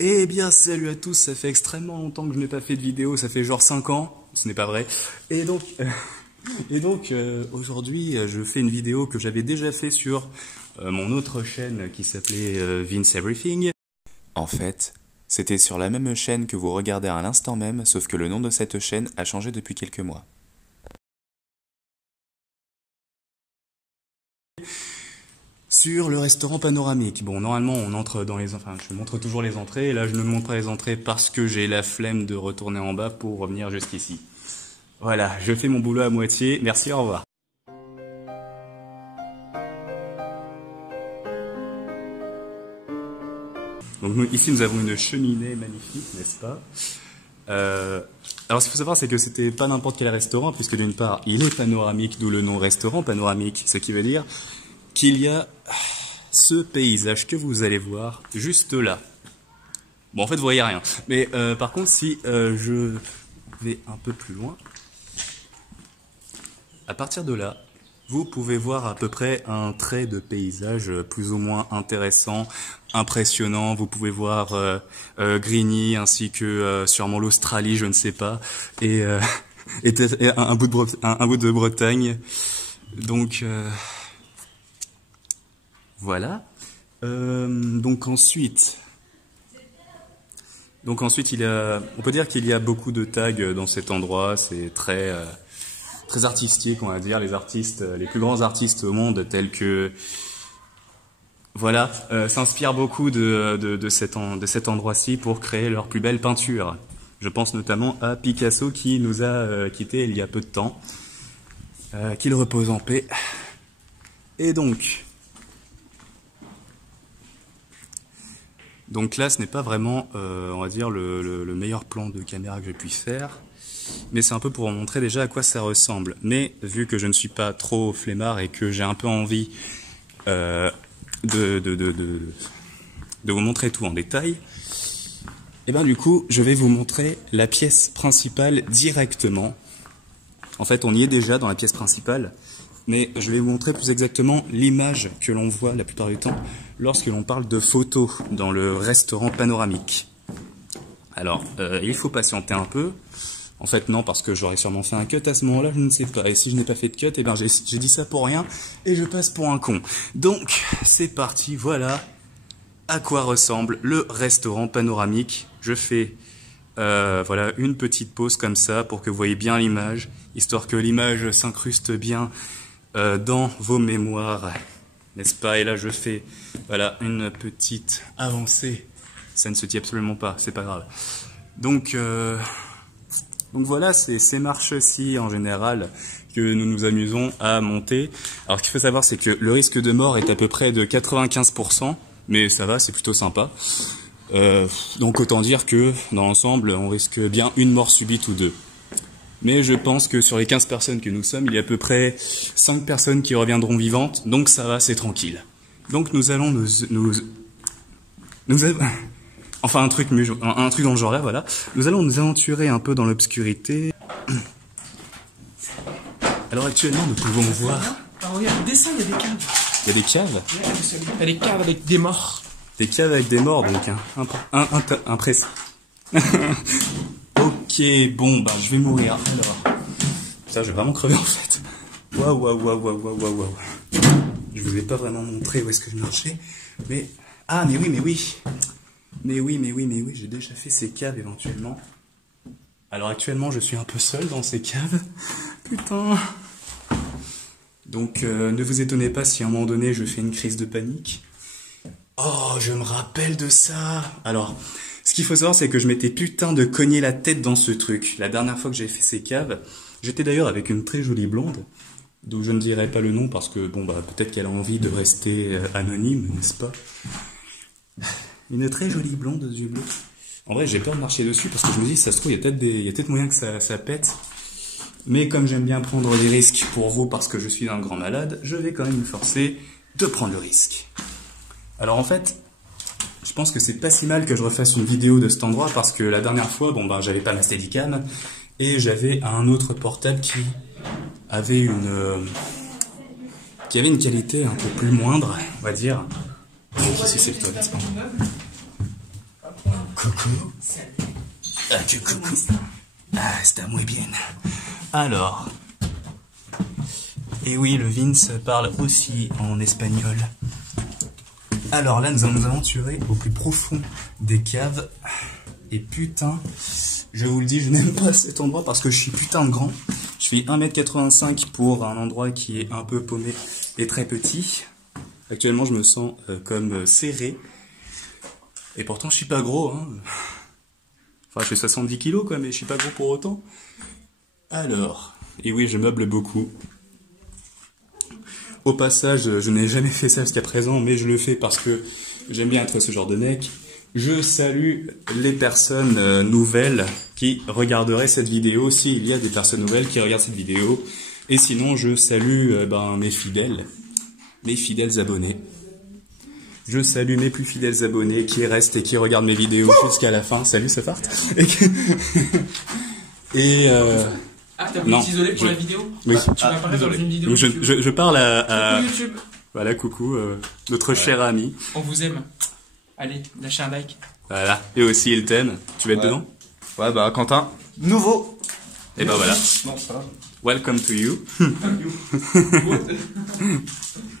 Eh bien, salut à tous, ça fait extrêmement longtemps que je n'ai pas fait de vidéo, ça fait genre 5 ans, ce n'est pas vrai. Et donc, aujourd'hui, je fais une vidéo que j'avais déjà fait sur mon autre chaîne qui s'appelait Vince Everything. En fait, c'était sur la même chaîne que vous regardez à l'instant même, sauf que le nom de cette chaîne a changé depuis quelques mois. Sur le restaurant panoramique. Bon, normalement, on entre dans les... Enfin, je montre toujours les entrées, et là, je ne montre pas les entrées parce que j'ai la flemme de retourner en bas pour revenir jusqu'ici. Voilà, je fais mon boulot à moitié. Merci, au revoir. Donc ici, nous avons une cheminée magnifique, n'est-ce pas? Alors, ce qu'il faut savoir, c'est que c'était pas n'importe quel restaurant, puisque d'une part, il est panoramique, d'où le nom restaurant panoramique, ce qui veut dire qu'il y a ce paysage que vous allez voir juste là. Bon, en fait, vous voyez rien. Mais par contre, si je vais un peu plus loin, à partir de là, vous pouvez voir à peu près un trait de paysage plus ou moins intéressant, impressionnant. Vous pouvez voir Grigny ainsi que sûrement l'Australie, je ne sais pas, et un bout de Bretagne. Donc voilà. Donc ensuite, on peut dire qu'il y a beaucoup de tags dans cet endroit. C'est très artistique, on va dire. Les artistes, les plus grands artistes au monde, tels que voilà, s'inspirent beaucoup de cet endroit-ci pour créer leurs plus belles peintures. Je pense notamment à Picasso qui nous a quittés il y a peu de temps. Qu'il repose en paix. Et donc là, ce n'est pas vraiment, on va dire, le meilleur plan de caméra que je puisse faire. Mais c'est un peu pour vous montrer déjà à quoi ça ressemble. Mais vu que je ne suis pas trop flemmard et que j'ai un peu envie de vous montrer tout en détail, et ben du coup, je vais vous montrer la pièce principale directement. En fait, on y est déjà dans la pièce principale. Mais je vais vous montrer plus exactement l'image que l'on voit la plupart du temps lorsque l'on parle de photos dans le restaurant panoramique. Alors, il faut patienter un peu. En fait, non, parce que j'aurais sûrement fait un cut à ce moment-là, je ne sais pas. Et si je n'ai pas fait de cut, eh ben j'ai dit ça pour rien et je passe pour un con. Donc, c'est parti, voilà à quoi ressemble le restaurant panoramique. Je fais voilà une petite pause comme ça pour que vous voyez bien l'image, histoire que l'image s'incruste bien dans vos mémoires, n'est-ce pas? Et là je fais voilà une petite avancée, ça ne se dit absolument pas, c'est pas grave. Donc voilà, c'est ces marches-ci en général que nous nous amusons à monter. Alors ce qu'il faut savoir, c'est que le risque de mort est à peu près de 95%, mais ça va, c'est plutôt sympa. Donc autant dire que dans l'ensemble, on risque bien une mort subite ou deux. Mais je pense que sur les 15 personnes que nous sommes, il y a à peu près 5 personnes qui reviendront vivantes, donc ça va, c'est tranquille. Donc nous allons enfin un truc dans le genre là, voilà. Nous allons nous aventurer un peu dans l'obscurité. Alors actuellement, nous pouvons voir... Ah regarde, descends, il y a des caves. Il y a des caves? Il y a des caves avec des morts. Des caves avec des morts, donc impressionnant. Ok, bon, bah je vais mourir. Alors, ça, je vais vraiment crever en fait. Waouh. Je vous ai pas vraiment montré où est-ce que je marchais, mais mais oui, j'ai déjà fait ces caves éventuellement. Alors actuellement, je suis un peu seul dans ces caves. Putain. Donc ne vous étonnez pas si à un moment donné je fais une crise de panique. Oh, je me rappelle de ça. Alors, ce qu'il faut savoir, c'est que je m'étais putain de cogné la tête dans ce truc. La dernière fois que j'ai fait ces caves, j'étais d'ailleurs avec une très jolie blonde, d'où je ne dirai pas le nom parce que, bon, bah, peut-être qu'elle a envie de rester anonyme, n'est-ce pas? Une très jolie blonde aux yeux bleus. En vrai, j'ai peur de marcher dessus parce que je me dis, ça se trouve, il y a peut-être moyen que ça pète. Mais comme j'aime bien prendre des risques pour vous parce que je suis un grand malade, je vais quand même me forcer de prendre le risque. Alors en fait, je pense que c'est pas si mal que je refasse une vidéo de cet endroit parce que la dernière fois, bon ben j'avais pas ma Steadicam et j'avais un autre portable qui avait une qualité un peu plus moindre, on va dire. Donc ici c'est le toilette. Coucou. Ah, que coucou. Ah, está muy bien. Alors. Et oui, le Vince parle aussi en espagnol. Alors là, nous allons nous aventurer au plus profond des caves. Et putain, je vous le dis, je n'aime pas cet endroit parce que je suis putain de grand. Je fais 1m85 pour un endroit qui est un peu paumé et très petit. Actuellement, je me sens comme serré. Et pourtant, je suis pas gros, hein. Enfin, je fais 70 kilos, quoi, mais je suis pas gros pour autant. Alors, et oui, je meuble beaucoup. Au passage, je n'ai jamais fait ça jusqu'à présent, mais je le fais parce que j'aime bien être ce genre de mec. Je salue les personnes nouvelles qui regarderaient cette vidéo, s'il y a des personnes nouvelles qui regardent cette vidéo. Et sinon, je salue mes fidèles abonnés. Je salue mes plus fidèles abonnés qui restent et qui regardent mes vidéos jusqu'à la fin. Salut, ça part. Ah, t'as voulu t'isoler pour la vidéo? Oui. Tu vas apparaître dans une vidéo. Je parle à Coucou YouTube. Voilà, coucou, notre cher ami. On vous aime. Allez, lâchez un like. Voilà, et aussi il t'aime. Tu vas être dedans? Ouais, bah, Quentin, nouveau. Et ben voilà. Non, ça va. Welcome to you.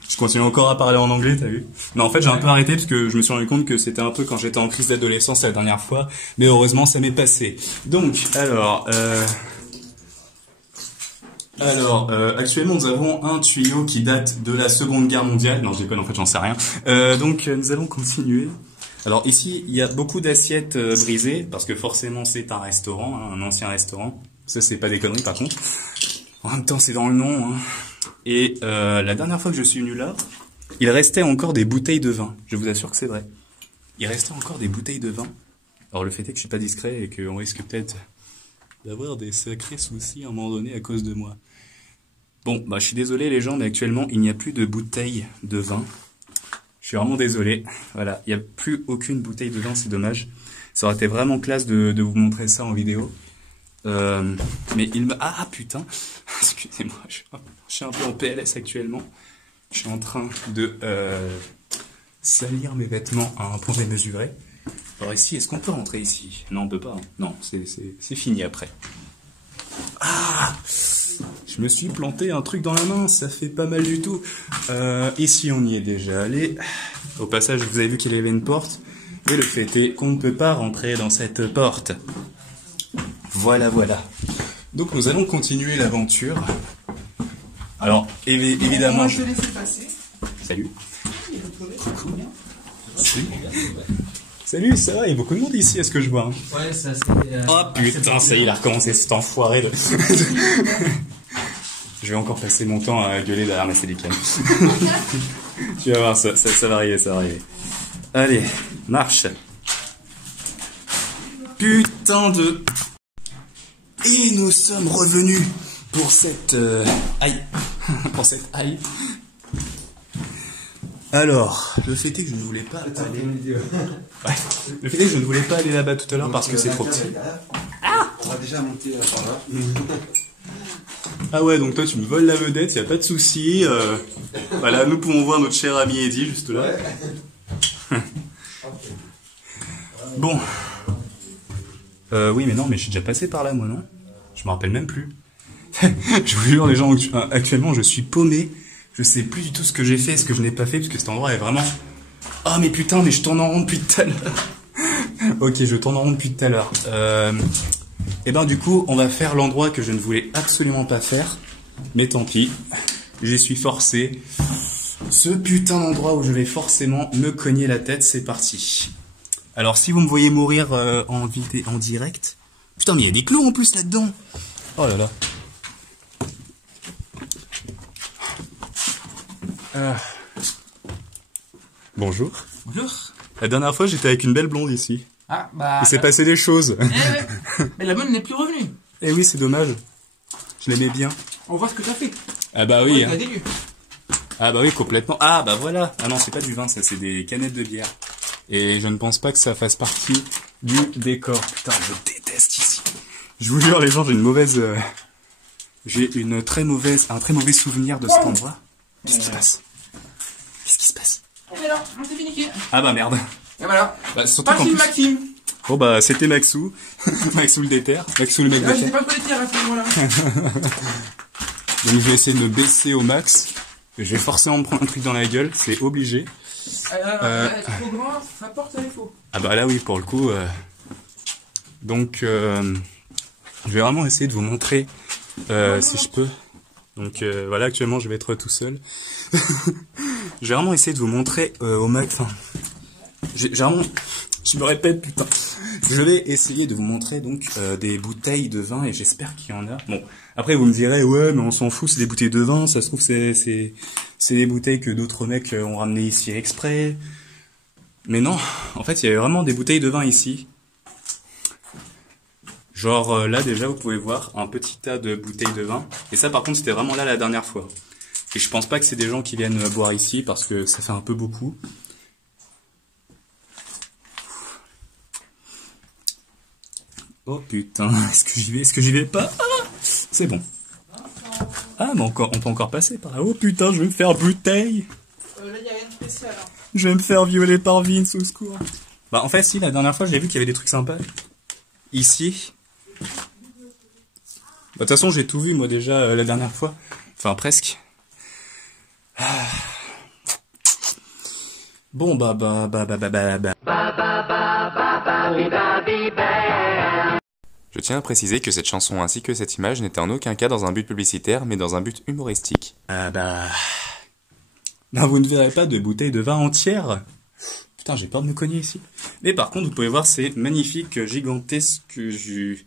Je continue encore à parler en anglais, t'as vu? Non, en fait, j'ai un peu arrêté parce que je me suis rendu compte que c'était un peu quand j'étais en crise d'adolescence la dernière fois. Mais heureusement, ça m'est passé. Donc, actuellement, nous avons un tuyau qui date de la Seconde Guerre mondiale. Non, je déconne, en fait, j'en sais rien. Donc, nous allons continuer. Alors, ici, il y a beaucoup d'assiettes brisées, parce que forcément, c'est un restaurant, hein, un ancien restaurant. Ça, c'est pas des conneries, par contre. En même temps, c'est dans le nom. Hein. Et la dernière fois que je suis venu là, il restait encore des bouteilles de vin. Je vous assure que c'est vrai. Il restait encore des bouteilles de vin. Alors, le fait est que je suis pas discret et qu'on risque peut-être d'avoir des sacrés soucis à un moment donné à cause de moi. Bon, bah je suis désolé les gens, mais actuellement il n'y a plus de bouteilles de vin. Je suis vraiment désolé. Voilà, il n'y a plus aucune bouteille de vin, c'est dommage. Ça aurait été vraiment classe de vous montrer ça en vidéo. Mais il me... Ah putain, excusez-moi, je suis un peu en PLS actuellement. Je suis en train de salir mes vêtements à un point démesuré. Alors ici, est-ce qu'on peut rentrer ici? Non, on peut pas. Hein. Non, c'est fini après. Ah! Je me suis planté un truc dans la main, ça fait pas mal du tout. Ici, on y est déjà allé. Au passage, vous avez vu qu'il y avait une porte. Et le fait est qu'on ne peut pas rentrer dans cette porte. Voilà, voilà. Donc, nous allons continuer l'aventure. Alors, évidemment... On va te laisser passer. Salut. Coucou. Salut. Salut, ça va? Il y a beaucoup de monde ici, est-ce que je vois? Hein. Ouais, ça c'est... Oh putain, ça y est, il a recommencé cet enfoiré de... Je vais encore passer mon temps à gueuler derrière ma Steadicam. Tu vas voir, ça va arriver, ça va arriver. Allez, marche. Putain de... Et nous sommes revenus pour cette... aïe. Pour cette aïe. Alors, le fait est que je ne voulais pas aller... Ouais. Le fait est que je ne voulais pas aller là-bas tout à l'heure parce que c'est trop petit. Ah, on va déjà monter par là. Ah ouais, donc toi tu me voles la vedette, y a pas de souci. Voilà, nous pouvons voir notre cher ami Eddie juste là. Bon. Oui, mais non, mais je suis déjà passé par là, moi, non? Je me rappelle même plus. Je vous jure, les gens, actuellement, je suis paumé. Je sais plus du tout ce que j'ai fait, ce que je n'ai pas fait, parce que cet endroit est vraiment... Ah, mais putain, mais je tourne en rond depuis tout à l'heure. Ok, je tourne en rond depuis tout à l'heure. Et ben, du coup, on va faire l'endroit que je ne voulais absolument pas faire. Mais tant pis, j'y suis forcé. Ce putain d'endroit où je vais forcément me cogner la tête, c'est parti. Alors, si vous me voyez mourir en direct... Putain, mais il y a des clous en plus là-dedans. Oh là là. Bonjour. Bonjour. La dernière fois, j'étais avec une belle blonde ici. Ah, bah... Il s'est passé des choses. Mais la bonne n'est plus revenue. Eh oui, c'est dommage. Je l'aimais bien. On voit ce que t'as fait. Ah bah oui. Ouais, Hein. Ah bah oui, complètement. Ah bah voilà. Ah non, c'est pas du vin, ça, c'est des canettes de bière. Et je ne pense pas que ça fasse partie du décor. Putain, je déteste ici. Je vous jure, les gens, j'ai une mauvaise... J'ai un très mauvais souvenir de cet endroit. Qu'est-ce qui se passe? Qu'est-ce qui se passe? Et voilà, on s'est fait niquer. Ah bah merde. Et voilà. Bah, surtout qu'en Maxime, plus... Maxime. Bon bah c'était Maxou, Maxou le déter, Maxou le mec Ah, j'étais déter. pas collecté à ce moment-là. Donc je vais essayer de me baisser au max. Je vais forcément me prendre un truc dans la gueule, c'est obligé. Trop grand, ça porte à défaut. Ah bah là oui, pour le coup. Donc je vais vraiment essayer de vous montrer si je peux. Donc voilà, actuellement je vais être tout seul. Je vais vraiment essayer de vous montrer au max. Enfin, j'ai vraiment... Je me répète, putain. Je vais essayer de vous montrer donc des bouteilles de vin et j'espère qu'il y en a. Bon, après vous me direz ouais mais on s'en fout, c'est des bouteilles de vin, ça se trouve c'est des bouteilles que d'autres mecs ont ramenées ici exprès. Mais non, en fait il y avait vraiment des bouteilles de vin ici. Genre là déjà vous pouvez voir un petit tas de bouteilles de vin. Et ça par contre c'était vraiment là la dernière fois. Et je pense pas que c'est des gens qui viennent boire ici parce que ça fait un peu beaucoup. Oh putain, est-ce que j'y vais? Est-ce que j'y vais pas? Ah, c'est bon. Ah, mais encore, on peut encore passer par là. Oh putain, je vais me faire bouteille. Là, il n'y a rien de spécial. Hein. Je vais me faire violer par Vince, au secours. Bah, en fait, si, la dernière fois, j'ai vu qu'il y avait des trucs sympas. Ici. Bah, de toute façon, j'ai tout vu, moi, déjà, la dernière fois. Enfin, presque. Ah. Bon, bah. Je tiens à préciser que cette chanson ainsi que cette image n'étaient en aucun cas dans un but publicitaire, mais dans un but humoristique. Ben, vous ne verrez pas de bouteilles de vin entières. Putain, j'ai peur de me cogner ici. Mais par contre, vous pouvez voir ces magnifiques, gigantesques jus.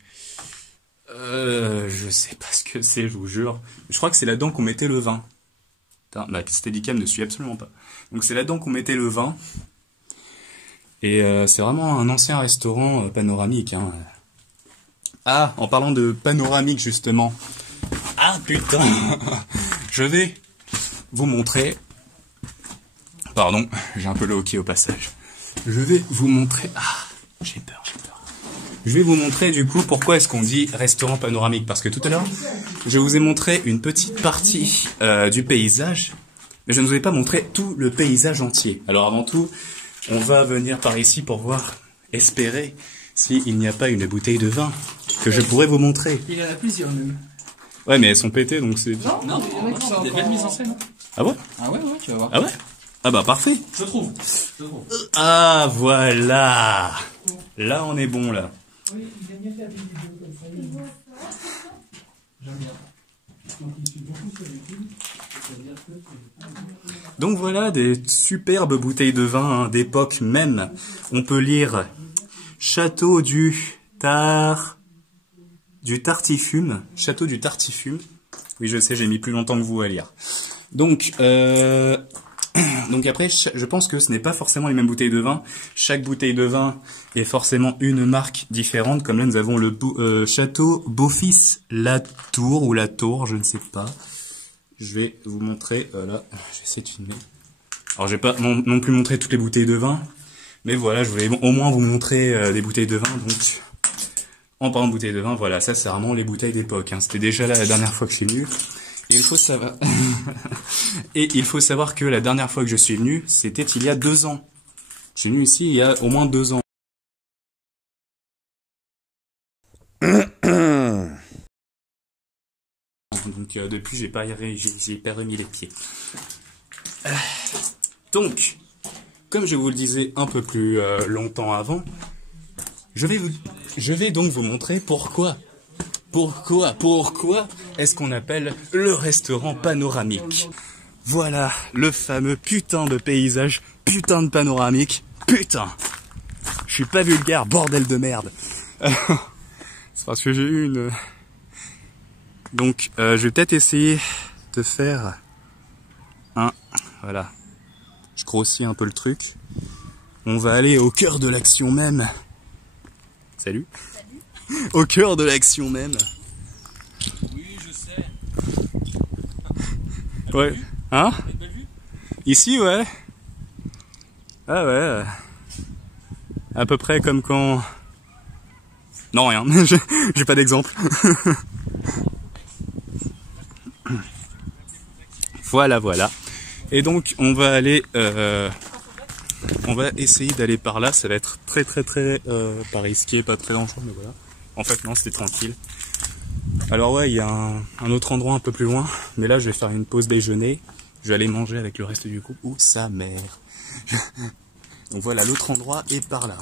Je sais pas ce que c'est, je vous jure. Je crois que c'est là-dedans qu'on mettait le vin. Putain, ma Steadicam ne suit absolument pas. Donc c'est là-dedans qu'on mettait le vin. Et c'est vraiment un ancien restaurant panoramique, hein. Ah, en parlant de panoramique, justement. Ah, putain. Je vais vous montrer... Pardon, j'ai un peu le hockey au passage. Je vais vous montrer... Ah, j'ai peur. Je vais vous montrer, du coup, pourquoi est-ce qu'on dit restaurant panoramique. Parce que tout à l'heure, je vous ai montré une petite partie du paysage, mais je ne vous ai pas montré tout le paysage entier. Alors avant tout, on va venir par ici pour voir, espérer, s'il n'y a pas une bouteille de vin que je pourrais vous montrer. Il y en a plusieurs, même. Ouais, mais elles sont pétées, donc c'est... Non, c'est des belles mises en scène. Ah ouais? Ah ouais, tu vas voir. Ah ouais? Ah bah parfait. Je trouve. Ah voilà. Là on est bon là. Oui, il aime bien faire des vidéos comme ça. J'aime bien. Donc il suit beaucoup sur YouTube. Donc voilà des superbes bouteilles de vin hein, d'époque même. On peut lire Château du Tartifume. Château du Tartifume. Oui, je sais, j'ai mis plus longtemps que vous à lire. Donc après, je pense que ce n'est pas forcément les mêmes bouteilles de vin. Chaque bouteille de vin est forcément une marque différente. Comme là, nous avons le Château Beaufils Latour ou Latour, je ne sais pas. Je vais vous montrer. Là, je vais essayer de filmer. Alors, je vais pas non plus montrer toutes les bouteilles de vin, mais voilà, je voulais au moins vous montrer des bouteilles de vin. Donc, en parlant de bouteilles de vin, voilà, ça c'est vraiment les bouteilles d'époque. Hein. C'était déjà là la dernière fois que je suis venu. Et il faut savoir... Et il faut savoir que la dernière fois que je suis venu, c'était il y a 2 ans. Je suis venu ici il y a au moins 2 ans. Donc depuis, j'ai pas remis les pieds. Donc, comme je vous le disais un peu plus longtemps avant, je vais donc vous montrer pourquoi est-ce qu'on appelle le restaurant panoramique. Voilà le fameux putain de paysage, putain de panoramique, putain. Je suis pas vulgaire, bordel de merde. C'est parce que j'ai eu une... Donc je vais peut-être essayer de faire un... Voilà. Je grossis un peu le truc. On va aller au cœur de l'action même. Salut. Au cœur de l'action même. Oui, je sais. Ouais. Hein? Ici, ouais. Ah ouais. À peu près comme quand... Non, rien. J'ai pas d'exemple. Voilà. Et donc, on va aller... On va essayer d'aller par là, ça va être très pas risqué, pas très dangereux, mais voilà. En fait non, c'était tranquille. Alors ouais, il y a un autre endroit un peu plus loin, mais là je vais faire une pause déjeuner. Je vais aller manger avec le reste du groupe. Ouh, sa mère. Donc voilà, l'autre endroit est par là.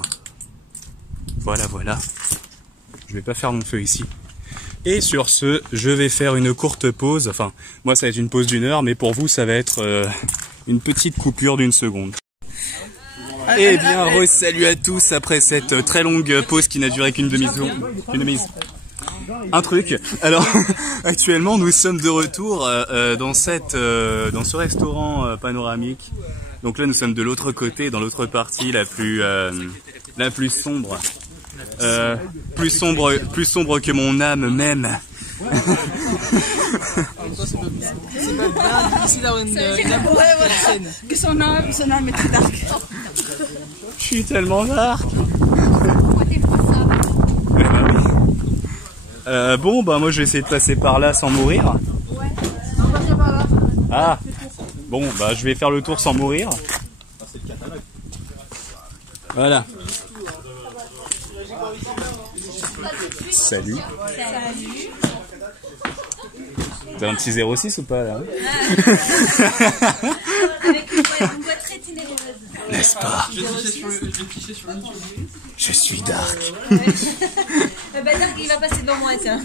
Voilà. Je vais pas faire mon feu ici. Et sur ce, je vais faire une courte pause. Enfin, moi ça va être une pause d'1 heure, mais pour vous ça va être une petite coupure d'1 seconde. Eh bien, salut à tous après cette très longue pause qui n'a duré qu'une demi-seconde. Un truc. Alors, actuellement, nous sommes de retour dans ce restaurant panoramique. Donc là, nous sommes de l'autre côté, dans l'autre partie, la plus sombre. Plus sombre que mon âme même. C'est pas bien difficile d'avoir une scène. Que son âme est très dark. Je suis tellement dark. Bon, bah moi je vais essayer de passer par là sans mourir. Ouais. On va passer par là. Ah. Bon, bah je vais faire le tour sans mourir. Voilà. Salut. T'as un petit 06 ou pas là? Avec une voix très ténébreuse. N'est-ce pas? Je vais clicher sur YouTube. Je suis dark. Le bazar il va passer devant moi, tiens.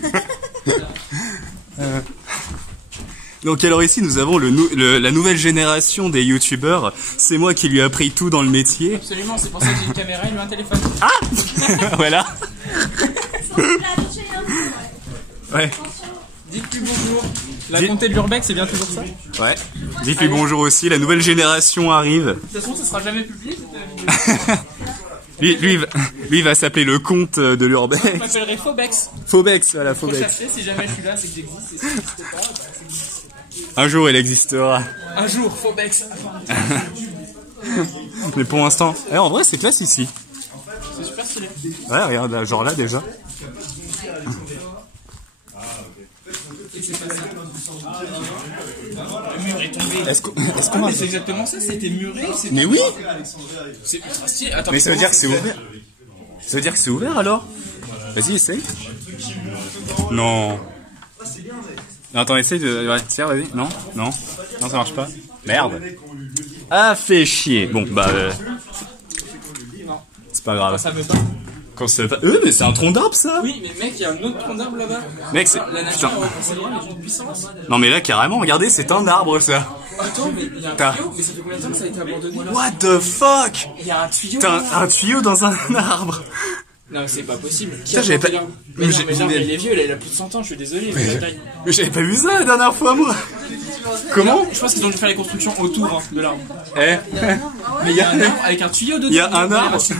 Donc alors ici nous avons la nouvelle génération des youtubeurs. C'est moi qui lui ai appris tout dans le métier. Absolument, c'est pour ça que j'ai une caméra et lui un téléphone. Ah. Voilà. Ouais. Dites-lui bonjour. La comté de l'Urbex, c'est bien toujours ça? Ouais. Dites-lui bonjour aussi, la nouvelle génération arrive. De toute façon, ça sera jamais publié cette vidéo. lui va s'appeler le comte de l'Urbex. Je m'appellerai Phobex. Phobex, voilà, Faut Phobex. chercher, si jamais je suis là, c'est que j'existe. Et si j'existe pas, bah, c'est que j'existe pas. Un jour il existera. Un jour, Phobex. Mais pour l'instant, en vrai c'est classe ici. C'est super stylé. Ouais, regarde, genre là déjà. Le mur est tombé. Est-ce qu'on va... C'est exactement ça, c'était muré. Mais oui. C'est ultra stylé. Attends, Mais ça veut dire que c'est ouvert. Ça veut dire que c'est ouvert alors? Vas-y, essaye. Non. Non, attends, essaye de... Ouais, tiens, vas-y. Non, ça marche pas. Merde. Ah, fait chier. Bon, bah... C'est pas grave. ça veut pas. Quand c'est pas... mais c'est un tronc d'arbre, ça. Oui, mais mec, il y a un autre tronc d'arbre là-bas. Mec, c'est... La nature, Putain. c'est loin, mais d'une puissance. Non, mais là, carrément, regardez, c'est un arbre, ça. Attends, mais il y a un tuyau, mais ça fait combien de temps que ça a été abandonné là? What the fuck? Il y a un tuyau. T'as un tuyau dans un arbre. Non, mais c'est pas possible. Putain, j'avais pas... Mais non, mais l'arbre, il est vieux, il a plus de 100 ans, je suis désolé. Mais j'avais pas vu ça la dernière fois, moi. Comment? Je pense qu'ils ont dû faire les constructions autour de l'arbre. Eh. Mais il y a un arbre avec un tuyau dedans. Il y a un arbre. C'est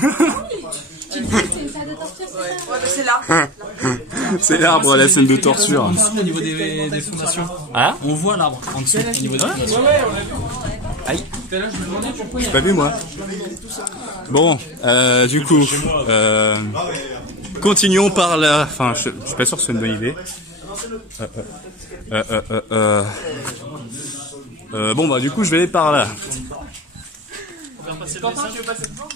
là. C'est l'arbre à la scène de torture. En dessous, au niveau des fondations. Ah? On voit l'arbre en dessous, au niveau des fondations. Aïe. Tout à l'heure, je me demandais pourquoi il y a... Pas vu, moi. Bon, du coup, continuons par là. Enfin, je suis pas sûr que c'est une bonne idée. Bon, bah, du coup, je vais aller par là. Quentin, tu veux passer devant?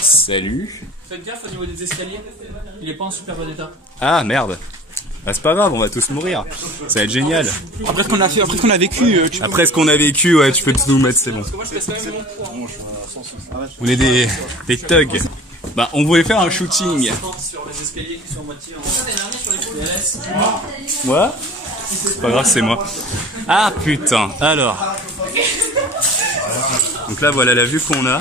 Salut. Faites gaffe au niveau des escaliers. Il est pas en super bon état. Ah, merde. Bah, c'est pas grave, on va tous mourir. Ça va être génial. Après ce qu'on a fait, après ce qu'on a vécu, Après ce qu'on a vécu, ouais, tu peux tout nous mettre, c'est bon. moi je passe quand même mon poids. On est des thugs. Bah, on voulait faire un shooting. Sur les escaliers qui sont en moitié en... Moi? C'est pas grave, c'est moi. Ah, putain. Alors. Donc là, voilà la vue qu'on a.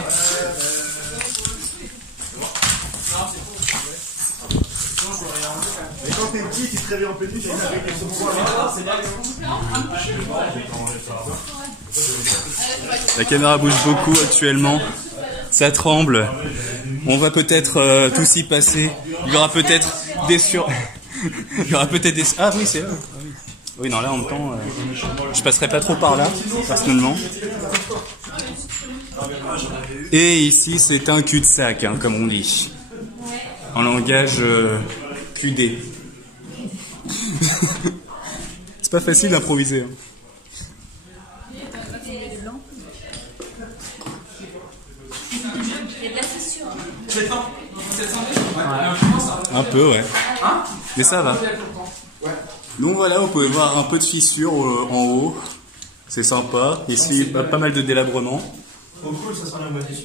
Quand t'es petit, tu te réveilles en petit, avec son pouvoir. La caméra bouge beaucoup actuellement. Ça tremble. On va peut-être tous y passer. Il y aura peut-être des Il y aura peut-être des... Ah oui, c'est là. Oui, non, là, en même temps, je passerai pas trop par là, personnellement. Et ici, c'est un cul-de-sac, hein, comme on dit. En langage QD. C'est pas facile d'improviser. Hein. Il y a de la fissure. Un peu, ouais. Mais ça va. Donc voilà, vous pouvez voir un peu de fissure en haut. C'est sympa. Ici, pas mal de délabrement. Oh cool, ça sera la moitié.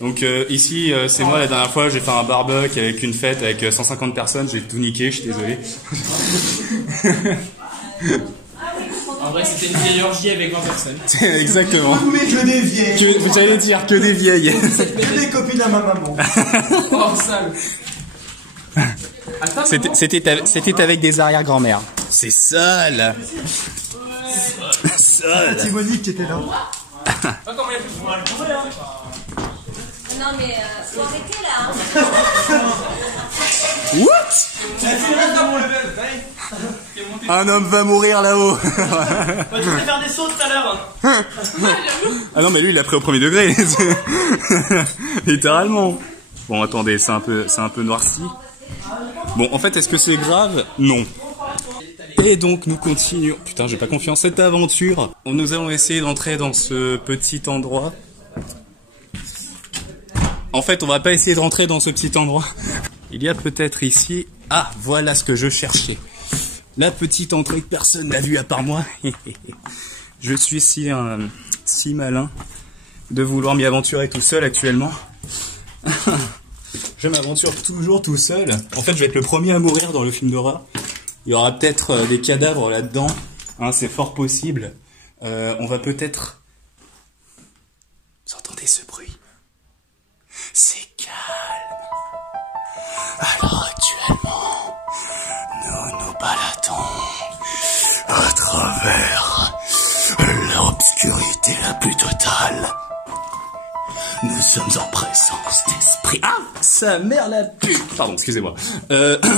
Donc ici, c'est moi la dernière fois, j'ai fait un barbecue avec une fête avec 150 personnes. J'ai tout niqué, je suis désolé. En vrai, c'était une vieille orgie avec 20 personnes. Exactement. Mais que des vieilles. J'allais dire que des vieilles. Que des copines à ma maman. Oh, sale. Attends, C'était avec des arrière-grand-mères. C'est sale. Sale. Petit Monique qui était là. Non mais faut arrêter là. Hein. What? Un homme va mourir là-haut. Tu voulais faire des sauts tout à l'heure. Ah non mais lui il a pris au premier degré. Littéralement. Bon attendez, c'est un peu noirci. Bon en fait est-ce que c'est grave? Non. Et donc nous continuons. Putain j'ai pas confiance cette aventure. Nous allons essayer d'entrer dans ce petit endroit. En fait on va pas essayer de rentrer dans ce petit endroit. Il y a peut-être ici... Ah voilà ce que je cherchais. La petite entrée que personne n'a vue à part moi. Je suis si malin de vouloir m'y aventurer tout seul actuellement. Je m'aventure toujours tout seul. En fait, je vais être le premier à mourir dans le film d'horreur. Il y aura peut-être des cadavres là-dedans. Hein, c'est fort possible. On va peut-être... Vous entendez ce bruit? C'est calme. Alors actuellement, nous nous baladons à travers l'obscurité la plus totale. Nous sommes en présence d'esprit. Ah, sa mère la pute. Pardon, excusez-moi.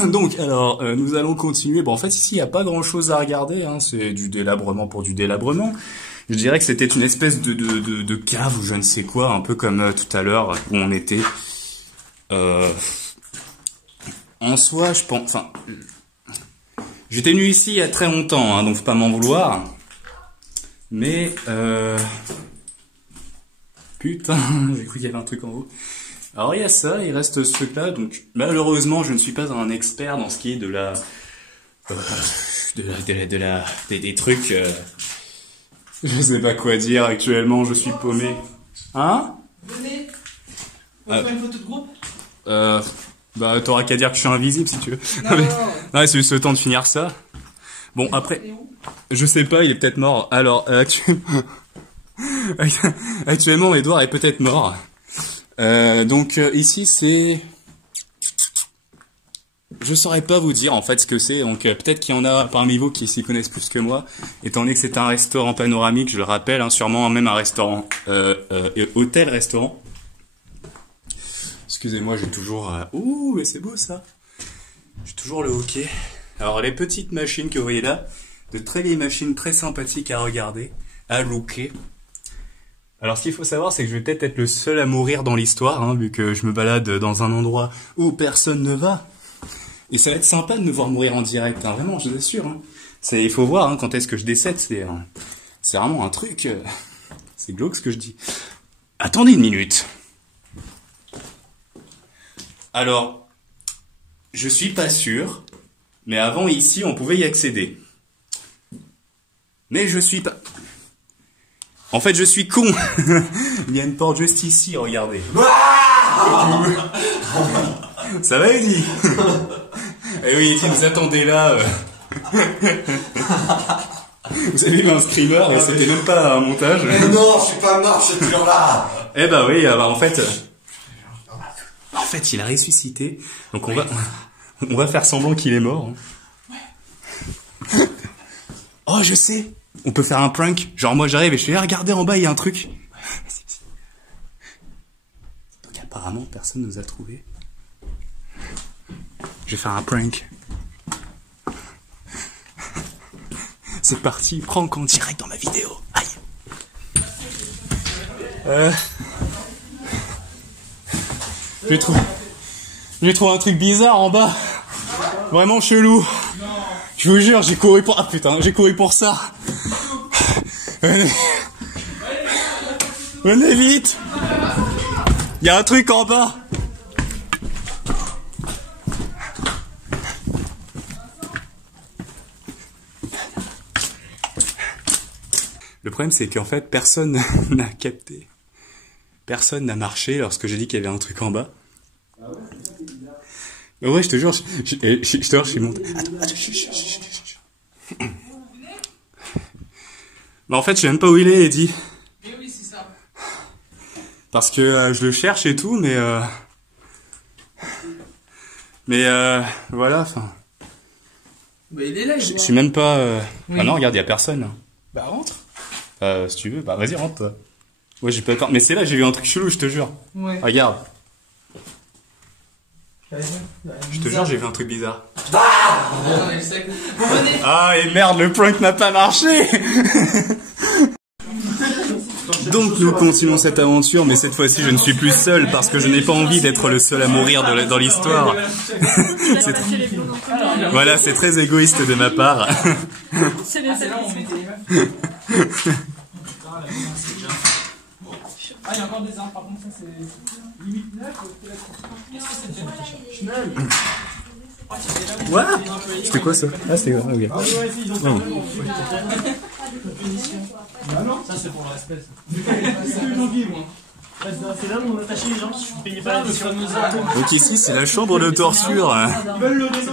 Donc, alors, nous allons continuer. Bon, en fait, ici, il n'y a pas grand-chose à regarder. Hein. C'est du délabrement pour du délabrement. Je dirais que c'était une espèce de cave ou je ne sais quoi, un peu comme tout à l'heure où on était. En soi, je pense... Enfin, j'étais venu ici il y a très longtemps, hein, donc faut pas m'en vouloir. Mais... Putain, j'ai cru qu'il y avait un truc en haut. Alors il y a ça, il reste ce truc-là, donc malheureusement je ne suis pas un expert dans ce qui est de la... des trucs... Je sais pas quoi dire actuellement, je suis paumé. Hein? Venez. On fait une photo de groupe? Bah t'auras qu'à dire que je suis invisible si tu veux. Non, non, c'est juste le temps de finir ça. Bon après... Je sais pas, il est peut-être mort. Alors, actuellement, Edouard est peut-être mort. Donc ici, c'est... Je saurais pas vous dire en fait ce que c'est. Donc peut-être qu'il y en a parmi vous qui s'y connaissent plus que moi. Étant donné que c'est un restaurant panoramique, je le rappelle, hein, sûrement même un restaurant, hôtel-restaurant. Excusez-moi, j'ai toujours... Ouh, mais c'est beau ça. J'ai toujours le hockey. Alors les petites machines que vous voyez là, de très vieilles machines très sympathiques à regarder, à looker. Alors ce qu'il faut savoir, c'est que je vais peut-être être le seul à mourir dans l'histoire, hein, vu que je me balade dans un endroit où personne ne va. Et ça va être sympa de me voir mourir en direct, hein, vraiment, je vous assure. Hein. Il faut voir hein, quand est-ce que je décède, c'est vraiment un truc... c'est glauque ce que je dis. Attendez une minute. Alors, je suis pas sûr, mais avant ici, on pouvait y accéder. Mais je suis pas... En fait, je suis con. Il y a une porte juste ici, regardez. Ça va, Eddie? Eh oui, Eddie, vous attendez là. Vous avez vu un screamer, et c'était même pas un montage. Mais non, je suis pas mort, je suis toujours là. Eh bah oui, bah en fait, il a ressuscité. Donc on va faire semblant qu'il est mort. Oh, je sais. On peut faire un prank. Genre moi j'arrive et je fais regardez en bas, il y a un truc. Donc apparemment personne nous a trouvé. Je vais faire un prank. C'est parti, prank en direct dans ma vidéo. Aïe. J'ai trouvé un truc bizarre en bas. Vraiment chelou. Je vous jure, j'ai couru pour... Ah putain, j'ai couru pour ça. Venez vite. Il y a un truc en bas. Le problème, c'est qu'en fait, personne n'a capté. Personne n'a marché lorsque j'ai dit qu'il y avait un truc en bas. Mais ouais, je te jure, je suis monté. Attends, chut. Mais en fait, je sais même pas où il est, Eddie. Mais oui, c'est ça. Parce que je le cherche et tout, mais voilà, enfin. Bah, il est là, Je suis même pas. Oui. Ah non, regarde, y a personne. Là. Bah, rentre. Si tu veux, bah vas-y, rentre. Toi. Ouais, j'ai pas peur. Mais c'est là, j'ai vu un truc chelou, je te jure. Ouais. Regarde. Je te jure, j'ai vu un truc bizarre. Ah, et merde, le prank n'a pas marché. Donc nous continuons cette aventure, mais cette fois-ci je ne suis plus seul parce que je n'ai pas envie d'être le seul à mourir dans l'histoire. Voilà, c'est très égoïste de ma part. C'est bien ça. Ah, il y a encore des arbres, par contre, ça c'est limite neuf. Qu'est-ce que c'est What? C'était quoi ça? Ah, c'était quoi? Ok. Ah, ouais, si, ils ont fait Ah non, ça c'est pour le respect. C'est plus gentil, moi. C'est là où on attachait les gens qui ne payaient pas le fameux arbre. Donc ici, c'est la chambre de torture. Ils veulent le réseau.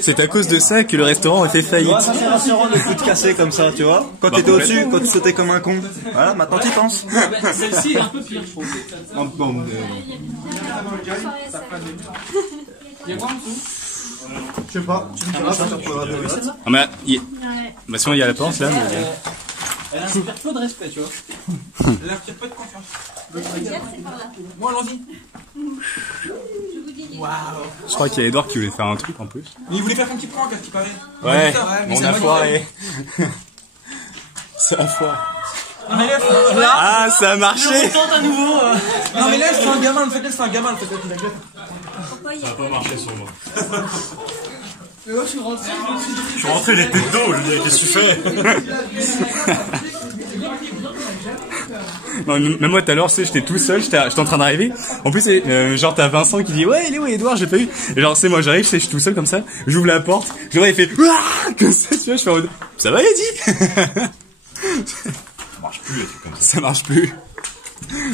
C'est à cause de ça que le restaurant a fait faillite. Ouais, ça c'est rassurant de foutre cassé comme ça, tu vois. Quand t'étais au-dessus, quand tu sautais comme un con. Voilà, maintenant t'y penses. Celle-ci est un peu pire, je trouve. Il y a quoi en dessous? Je sais pas, tu me diras ça sur Programme de Vote. Ah, mais, bah sinon il y a la porte là. Mais... Elle inspire peu de respect, tu vois. Elle inspire peu de confiance. Moi, allons-y. Je crois qu'il y a Edouard qui voulait faire un truc en plus. Mais il voulait faire un petit prank, à ce qui paraît. Ouais, mais on ça a m'a foiré. Ça a foiré. Non, mais là, là. Ah, ça a marché. Tente à nouveau. Non, mais là, c'est un gamin, le fait c'est un gamin, le fait d'être. Ça a pas marché sur moi. Mais moi, je suis rentré, Je suis rentré, j'étais dedans, je lui ai dit, qu'est-ce que tu fais? Non, même moi tout à l'heure, tu sais, j'étais tout seul, j'étais en train d'arriver. En plus, genre t'as Vincent qui dit ouais, il est où Edouard, j'ai pas eu. Et genre c'est moi j'arrive, je suis tout seul comme ça, j'ouvre la porte, je vois il fait Ouah comme ça, tu vois, je fais en mode ça va Eddie. Ça marche plus, comme ça. Ça marche plus.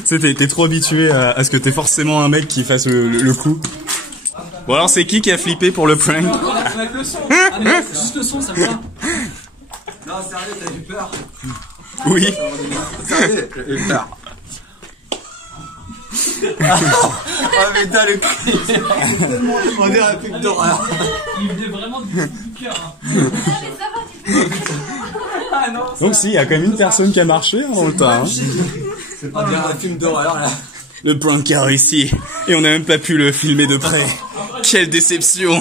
Tu sais, t'es trop habitué à ce que t'es forcément un mec qui fasse le coup. Bon alors c'est qui a flippé pour le prank? avec le son. Ah, mais c'est juste le son, ça me va. Non, sérieux, t'as eu peur. Oui. Sérieux, j'ai eu peur. Oh putain, le cri. On dirait un film d'horreur. Il venait vraiment du cœur. Ah non. Donc si, il y a quand même une personne qui a marché dans le temps. Hein. On dirait un film d'horreur là. Le prank a réussi et on n'a même pas pu le filmer de près. Quelle déception!